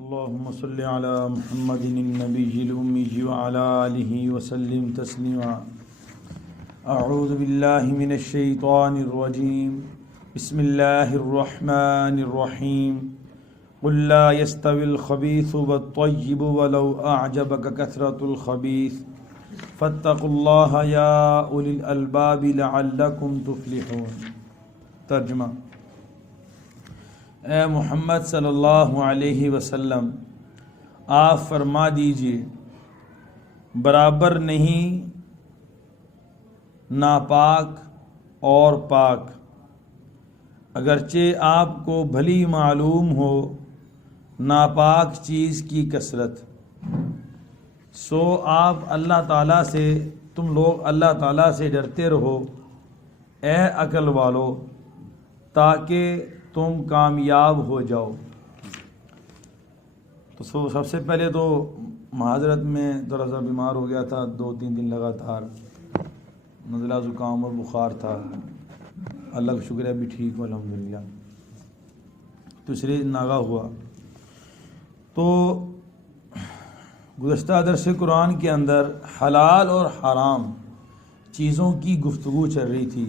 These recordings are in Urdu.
اللهم صل على محمد النبي الأمي وعلى آله وسلم تسليما. أعوذ بالله من الشيطان الرجيم. بسم الله الرحمن الرحيم. قل لا يستوي الخبيث والطيب ولو أعجبك كثرة الخبيث فاتقوا الله يا أولي الألباب لعلكم تفلحون. ترجمہ: اے محمد صلی اللہ علیہ وسلم، آپ فرما دیجئے برابر نہیں ناپاک اور پاک، اگرچہ آپ کو بھلی معلوم ہو ناپاک چیز کی کثرت. سو آپ اللہ تعالیٰ سے تم لوگ اللہ تعالیٰ سے ڈرتے رہو اے عقل والو، تاکہ تم کامیاب ہو جاؤ. تو سب سے پہلے تو معذرت، میں تھوڑا سا بیمار ہو گیا تھا، 2-3 دن لگاتار نزلہ زکام اور بخار تھا. اللہ کا شکر ہے ابھی ٹھیک ہوں الحمدللہ. تو اس لیے ناگا ہوا. تو گزشتہ درس قرآن کے اندر حلال اور حرام چیزوں کی گفتگو چل رہی تھی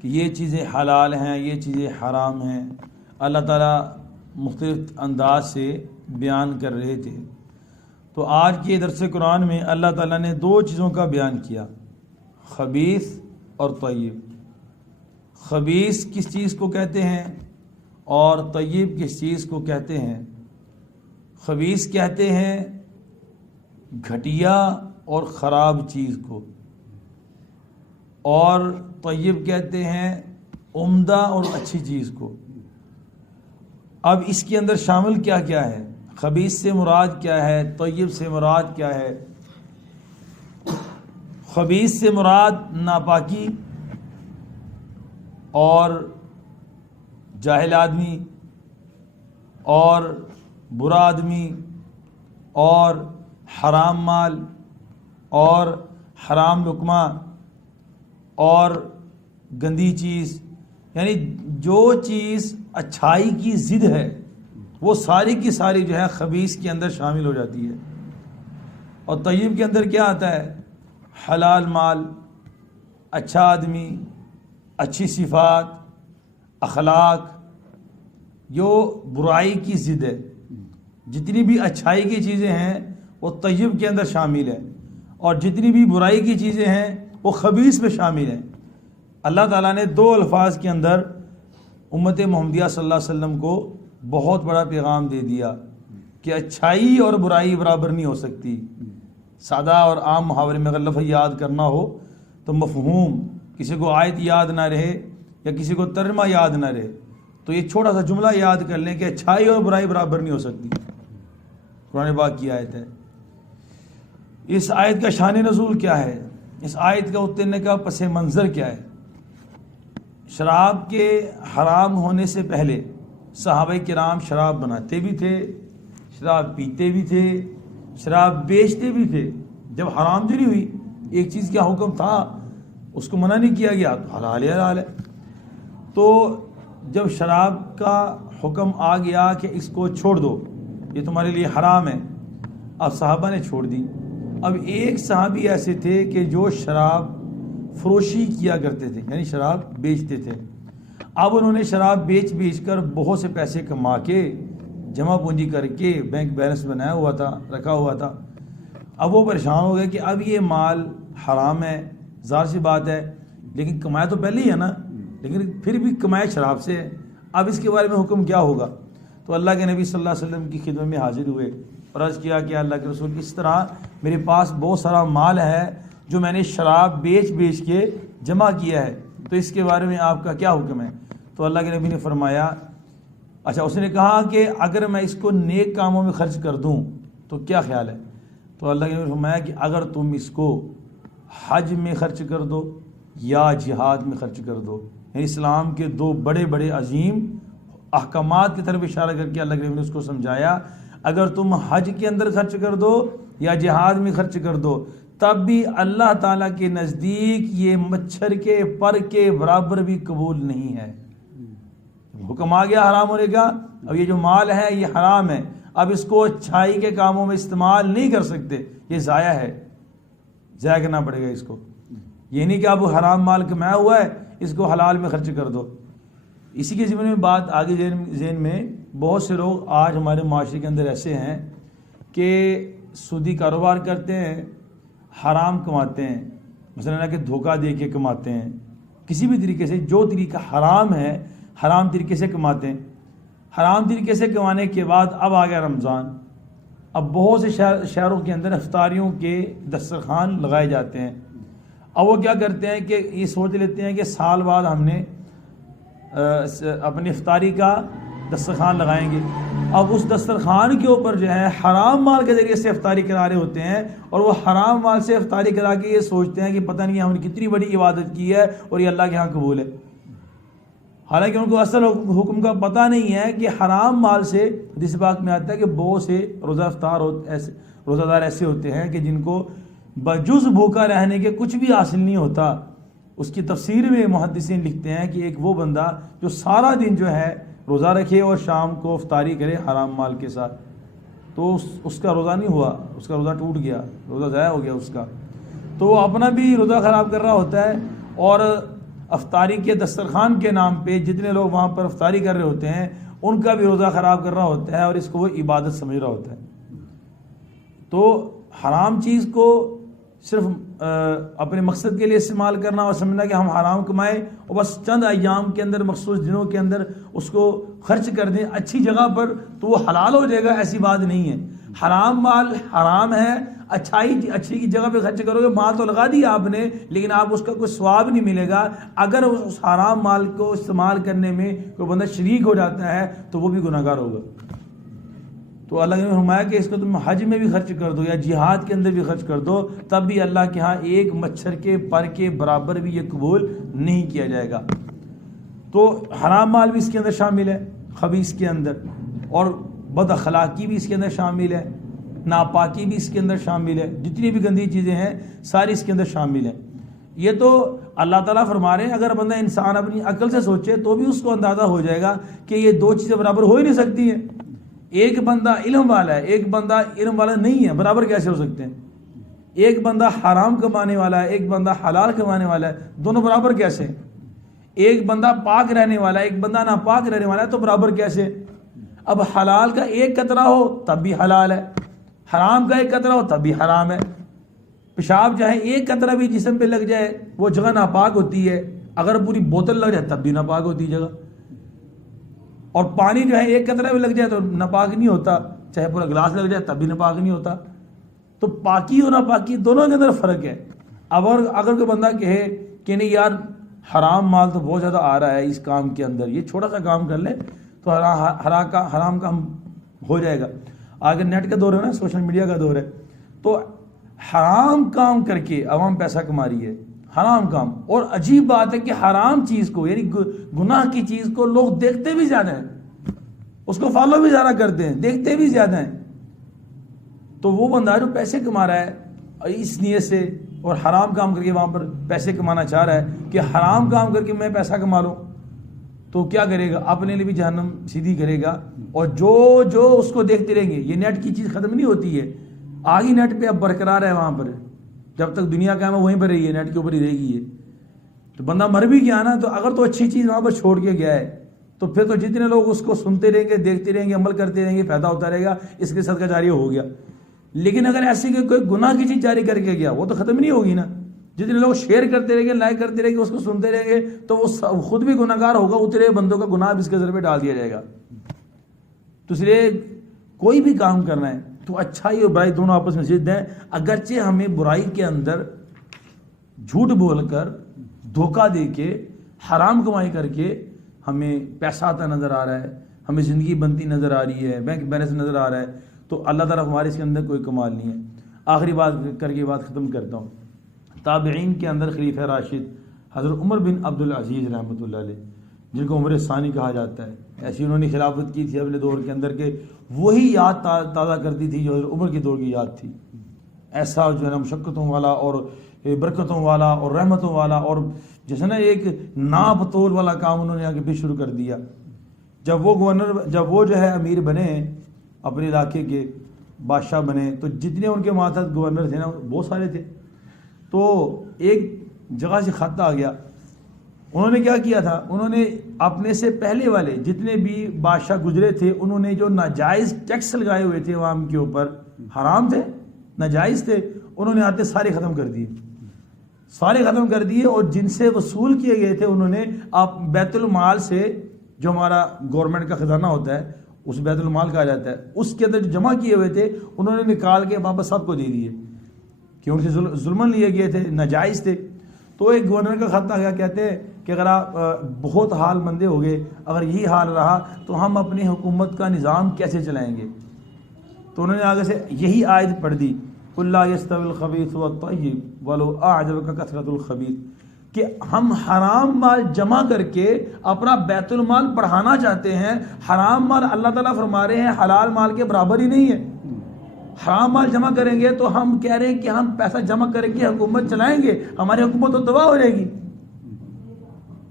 کہ یہ چیزیں حلال ہیں، یہ چیزیں حرام ہیں. اللہ تعالیٰ مختلف انداز سے بیان کر رہے تھے. تو آج کے درس قرآن میں اللہ تعالیٰ نے 2 چیزوں کا بیان کیا، خبیث اور طیب. خبیث کس چیز کو کہتے ہیں اور طیب کس چیز کو کہتے ہیں؟ خبیث کہتے ہیں گھٹیا اور خراب چیز کو، اور طیب کہتے ہیں عمدہ اور اچھی چیز کو. اب اس کے اندر شامل کیا کیا ہے؟ خبیث سے مراد کیا ہے؟ طیب سے مراد کیا ہے؟ خبیث سے مراد ناپاکی اور جاہل آدمی اور برا آدمی اور حرام مال اور حرام لقمہ اور گندی چیز، یعنی جو چیز اچھائی کی ضد ہے وہ ساری کی ساری جو ہے خبیث کے اندر شامل ہو جاتی ہے. اور طیب کے اندر کیا آتا ہے؟ حلال مال، اچھا آدمی، اچھی صفات، اخلاق، جو برائی کی ضد ہے. جتنی بھی اچھائی کی چیزیں ہیں وہ طیب کے اندر شامل ہے، اور جتنی بھی برائی کی چیزیں ہیں وہ خبیث میں شامل ہیں. اللہ تعالیٰ نے 2 الفاظ کے اندر امت محمدیہ صلی اللہ علیہ وسلم کو بہت بڑا پیغام دے دیا کہ اچھائی اور برائی برابر نہیں ہو سکتی. سادہ اور عام محاورے میں اگر لفظ یاد کرنا ہو تو مفہوم، کسی کو آیت یاد نہ رہے یا کسی کو ترجمہ یاد نہ رہے تو یہ چھوٹا سا جملہ یاد کر لیں کہ اچھائی اور برائی برابر نہیں ہو سکتی. قرآن پاک کی آیت ہے. اس آیت کا شان نزول کیا ہے؟ اس آیت کا اترنے کا پس منظر کیا ہے؟ شراب کے حرام ہونے سے پہلے صحابہ کرام شراب بناتے بھی تھے، شراب پیتے بھی تھے، شراب بیچتے بھی تھے. جب حرام جاری ہوئی، ایک چیز کا حکم تھا، اس کو منع نہیں کیا گیا، تو حلال ہے حلال ہے. تو جب شراب کا حکم آ گیا کہ اس کو چھوڑ دو، یہ تمہارے لیے حرام ہے، اب صحابہ نے چھوڑ دی. اب ایک صحابی ایسے تھے کہ جو شراب فروشی کیا کرتے تھے، یعنی شراب بیچتے تھے. اب انہوں نے شراب بیچ کر بہت سے پیسے کما کے جمع پونجی کر کے بینک بیلنس بنایا ہوا تھا، رکھا ہوا تھا. اب وہ پریشان ہو گئے کہ اب یہ مال حرام ہے، ظاہر سی بات ہے، لیکن کمایا تو پہلے ہی ہے نا، لیکن پھر بھی کمایا شراب سے ہے. اب اس کے بارے میں حکم کیا ہوگا؟ تو اللہ کے نبی صلی اللہ علیہ وسلم کی خدمت میں حاضر ہوئے اور عرض کیا کہ اللہ کے رسول، اس طرح میرے پاس بہت سارا مال ہے جو میں نے شراب بیچ کے جمع کیا ہے، تو اس کے بارے میں آپ کا کیا حکم ہے؟ تو اللہ کے نبی نے فرمایا، اچھا، اس نے کہا کہ اگر میں اس کو نیک کاموں میں خرچ کر دوں تو کیا خیال ہے؟ تو اللہ کے نبی نے فرمایا کہ اگر تم اس کو حج میں خرچ کر دو یا جہاد میں خرچ کر دو، یعنی اسلام کے 2 بڑے بڑے عظیم احکامات کی طرف اشارہ کر کے اللہ کے نبی نے اس کو سمجھایا، اگر تم حج کے اندر خرچ کر دو یا جہاد میں خرچ کر دو تب بھی اللہ تعالیٰ کے نزدیک یہ مچھر کے پر کے برابر بھی قبول نہیں ہے. حکم آ گیا حرام ہونے کا، اب یہ جو مال ہے یہ حرام ہے، اب اس کو اچھائی کے کاموں میں استعمال نہیں کر سکتے، یہ ضائع ہے، ضائع کرنا پڑے گا اس کو. یہ نہیں کہ اب حرام مال کمایا ہوا ہے اس کو حلال میں خرچ کر دو. اسی کے ذمن میں بات آگے ذہن میں، بہت سے لوگ آج ہمارے معاشرے کے اندر ایسے ہیں کہ سودی کاروبار کرتے ہیں، حرام کماتے ہیں، مثلا کہ دھوکہ دے کے کماتے ہیں، کسی بھی طریقے سے جو طریقہ حرام ہے حرام طریقے سے کماتے ہیں. حرام طریقے سے کمانے کے بعد اب آ گیا رمضان، اب بہت سے شہروں کے اندر افطاریوں کے دسترخوان لگائے جاتے ہیں. اب وہ کیا کرتے ہیں کہ یہ سوچ لیتے ہیں کہ سال بعد ہم نے اپنی افطاری کا دسترخوان لگائیں گے. اب اس دسترخوان کے اوپر جو ہے حرام مال کے ذریعے سے افطاری کرا رہے ہوتے ہیں، اور وہ حرام مال سے افطاری کرا کے یہ سوچتے ہیں کہ پتہ نہیں ہم نے کتنی بڑی عبادت کی ہے اور یہ اللہ کے ہاں قبول ہے. حالانکہ ان کو اصل حکم کا پتہ نہیں ہے کہ حرام مال سے، حدیث پاک میں آتا ہے کہ بہت سے روزہ دار ایسے ہوتے ہیں کہ جن کو بجز بھوکا رہنے کے کچھ بھی حاصل نہیں ہوتا. اس کی تفسیر میں محدثین لکھتے ہیں کہ ایک وہ بندہ جو سارا دن جو ہے روزہ رکھے اور شام کو افطاری کرے حرام مال کے ساتھ، تو اس کا روزہ نہیں ہوا، اس کا روزہ ٹوٹ گیا، روزہ ضائع ہو گیا اس کا. تو وہ اپنا بھی روزہ خراب کر رہا ہوتا ہے، اور افطاری کے دسترخوان کے نام پہ جتنے لوگ وہاں پر افطاری کر رہے ہوتے ہیں ان کا بھی روزہ خراب کر رہا ہوتا ہے، اور اس کو وہ عبادت سمجھ رہا ہوتا ہے. تو حرام چیز کو صرف اپنے مقصد کے لیے استعمال کرنا اور سمجھنا کہ ہم حرام کمائیں اور بس چند ایام کے اندر، مخصوص دنوں کے اندر اس کو خرچ کر دیں اچھی جگہ پر تو وہ حلال ہو جائے گا، ایسی بات نہیں ہے. حرام مال حرام ہے، اچھی کی جگہ پہ خرچ کرو گے، مال تو لگا دیا آپ نے لیکن آپ اس کا کوئی ثواب نہیں ملے گا. اگر اس حرام مال کو استعمال کرنے میں کوئی بندہ شریک ہو جاتا ہے تو وہ بھی گناہ گار ہوگا. تو اللہ نے فرمایا کہ اس کو تم حج میں بھی خرچ کر دو یا جہاد کے اندر بھی خرچ کر دو، تب بھی اللہ کے ہاں ایک مچھر کے پر کے برابر بھی یہ قبول نہیں کیا جائے گا. تو حرام مال بھی اس کے اندر شامل ہے، خبیث کے اندر، اور بد اخلاقی بھی اس کے اندر شامل ہے، ناپاکی بھی اس کے اندر شامل ہے، جتنی بھی گندی چیزیں ہیں ساری اس کے اندر شامل ہیں. یہ تو اللہ تعالیٰ فرما رہے ہیں اگر بندہ انسان اپنی عقل سے سوچے تو بھی اس کو اندازہ ہو جائے گا کہ یہ دو چیزیں برابر ہو ہی نہیں سکتی ہیں. ایک بندہ علم والا ہے، ایک بندہ علم والا نہیں ہے، برابر کیسے ہو سکتے ہیں؟ ایک بندہ حرام کمانے والا ہے، ایک بندہ حلال کمانے والا ہے، دونوں برابر کیسے ہیں؟ ایک بندہ پاک رہنے والا ہے، ایک بندہ ناپاک رہنے والا ہے، تو برابر کیسے؟ اب حلال کا ایک قطرہ ہو تب بھی حلال ہے، حرام کا ایک قطرہ ہو تب بھی حرام ہے. پیشاب چاہے ایک قطرہ بھی جسم پہ لگ جائے وہ جگہ ناپاک ہوتی ہے، اگر پوری بوتل لگ جائے تب بھی ناپاک ہوتی ہے جگہ. اور پانی جو ہے ایک قطرہ بھی لگ جائے تو ناپاک نہیں ہوتا، چاہے پورا گلاس لگ جائے تب بھی ناپاک نہیں ہوتا. تو پاکی اور ناپاکی دونوں کے اندر فرق ہے. اب اگر کوئی بندہ کہے کہ نہیں یار حرام مال تو بہت زیادہ آ رہا ہے اس کام کے اندر، یہ چھوٹا سا کام کر لے تو حرام کام ہو جائے گا. آگے نیٹ کا دور ہے نا، سوشل میڈیا کا دور ہے، تو حرام کام کر کے عوام پیسہ کما رہی ہے، حرام کام. اور عجیب بات ہے کہ حرام چیز کو یعنی گناہ کی چیز کو لوگ دیکھتے بھی زیادہ ہیں، اس کو فالو بھی زیادہ کرتے ہیں، دیکھتے بھی زیادہ ہیں. تو وہ بندہ جو پیسے کما رہا ہے اس نیت سے اور حرام کام کر کے وہاں پر پیسے کمانا چاہ رہا ہے کہ حرام کام کر کے میں پیسہ کما لوں، تو کیا کرے گا؟ اپنے لیے بھی جہنم سیدھی کرے گا. اور جو اس کو دیکھتے رہیں گے، یہ نیٹ کی چیز ختم نہیں ہوتی ہے، آگے نیٹ پہ اب برقرار ہے، وہاں پر جب تک دنیا قائم ہے وہیں پر رہی ہے، نیٹ کے اوپر ہی رہے گی. یہ تو بندہ مر بھی گیا نا، تو اگر تو اچھی چیز وہاں پر چھوڑ کے گیا ہے تو پھر تو جتنے لوگ اس کو سنتے رہیں گے، دیکھتے رہیں گے، عمل کرتے رہیں گے، فائدہ ہوتا رہے گا، اس کے صدقہ جاری ہو گیا. لیکن اگر ایسے کہ کوئی گناہ کی چیز جاری کر کے گیا وہ تو ختم نہیں ہوگی نا. جتنے لوگ شیئر کرتے رہیں گے، لائک کرتے رہیں گے، اس کو سنتے رہیں گے، تو وہ خود بھی گناہ گار ہوگا، اتنے بندوں کا گناہ بھی اس کے سر پہ ڈال دیا جائے گا. تو اس لیے کوئی بھی کام کرنا ہے تو اچھائی اور برائی دونوں آپس میں ضد ہیں. اگرچہ ہمیں برائی کے اندر جھوٹ بول کر، دھوکہ دے کے، حرام کمائی کر کے ہمیں پیسہ آتا نظر آ رہا ہے، ہمیں زندگی بنتی نظر آ رہی ہے، بینک بیلنس نظر آ رہا ہے، تو اللہ تعالیٰ ہمارے اس کے اندر کوئی کمال نہیں ہے. آخری بات کر کے بات ختم کرتا ہوں. تابعین کے اندر خلیفہ راشد حضرت عمر بن عبدالعزیز رحمۃ اللہ علیہ، جن کو عمر ثانی کہا جاتا ہے، ایسی انہوں نے خلافت کی تھی اپنے دور کے اندر کہ وہی یاد تازہ کرتی تھی جو حضرت عمر کے دور کی یاد تھی. ایسا جو ہے نا مشقتوں والا اور برکتوں والا اور رحمتوں والا اور جیسے نا ایک ناپ تول والا کام انہوں نے آگے بھی شروع کر دیا. جب وہ جو ہے امیر بنے اپنے علاقے کے بادشاہ بنے تو جتنے ان کے ماتحت گورنر تھے نا بہت سارے تھے. تو ایک جگہ سے خط آ گیا. انہوں نے کیا کیا تھا, انہوں نے اپنے سے پہلے والے جتنے بھی بادشاہ گزرے تھے انہوں نے جو ناجائز ٹیکس لگائے ہوئے تھے عوام کے اوپر, حرام تھے, ناجائز تھے, انہوں نے آتے سارے ختم کر دیے, سارے ختم کر دیے. اور جن سے وصول کیے گئے تھے انہوں نے آپ بیت المال سے, جو ہمارا گورنمنٹ کا خزانہ ہوتا ہے اس بیت المال کہا جاتا ہے, اس کے اندر جو جمع کیے ہوئے تھے انہوں نے نکال کے واپس سب کو دے دیے کہ ان سے ظلمن لیے گئے تھے, ناجائز تھے. تو ایک گورنر کا خط آ گیا, کہتے ہیں کہ اگر آپ بہت حال مندے ہو گئے, اگر یہی حال رہا تو ہم اپنی حکومت کا نظام کیسے چلائیں گے. تو انہوں نے آگے سے یہی آیت پڑھ دی, قُلْ لَا يَسْتَوِي الْخَبِيثُ وَالطَّيِّبُ وَلَوْ أَعْجَبَكَ كَثْرَةُ الْخَبِيثِ, کہ ہم حرام مال جمع کر کے اپنا بیت المال بڑھانا چاہتے ہیں. حرام مال اللہ تعالیٰ فرما رہے ہیں حلال مال کے برابر ہی نہیں ہے. حرام مال جمع کریں گے تو ہم کہہ رہے ہیں کہ ہم پیسہ جمع کریں گے, حکومت چلائیں گے, ہماری حکومت تو تباہ ہو جائے گی.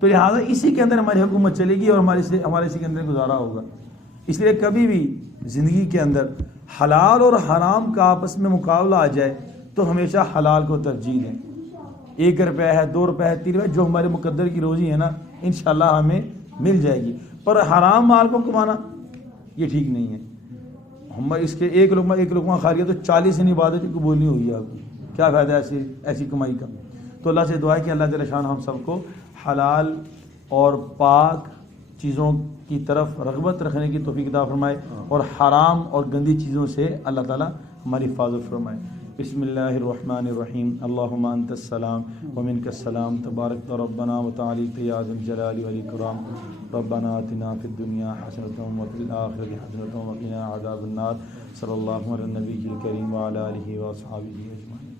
تو لہٰذا اسی کے اندر ہماری حکومت چلے گی اور ہمارے اسی کے اندر گزارا ہوگا. اس لیے کبھی بھی زندگی کے اندر حلال اور حرام کا آپس میں مقابلہ آ جائے تو ہمیشہ حلال کو ترجیح دیں. 1 روپیہ ہے, 2 روپیہ ہے, 3 روپیہ, جو ہمارے مقدر کی روزی ہے نا انشاءاللہ ہمیں مل جائے گی. پر حرام مال کو کمانا یہ ٹھیک نہیں ہے. ہم اس کے ایک لقمہ کھا لیا تو 40 دن عبادت کی قبول نہیں ہوئی. آپ کی کیا فائدہ ایسی کمائی کا. تو اللہ سے دعا ہے کہ اللہ تعالی شان ہم سب کو حلال اور پاک چیزوں کی طرف رغبت رکھنے کی توفیق عطا فرمائے اور حرام اور گندی چیزوں سے اللہ تعالی ہماری حفاظت فرمائے. بسم اللہ الرحمن الرحیم. اللہم انت السلام ومنک السلام تبارک ربنا وتعالیت یا ذا الجلال والاکرام. ربنا آتنا فی الدنیا حسنۃ وفی الآخرۃ حسنۃ وقنا عذاب النار. صلی اللہ علی النبی الکریم وعلی آلہ واصحابہ اجمعین.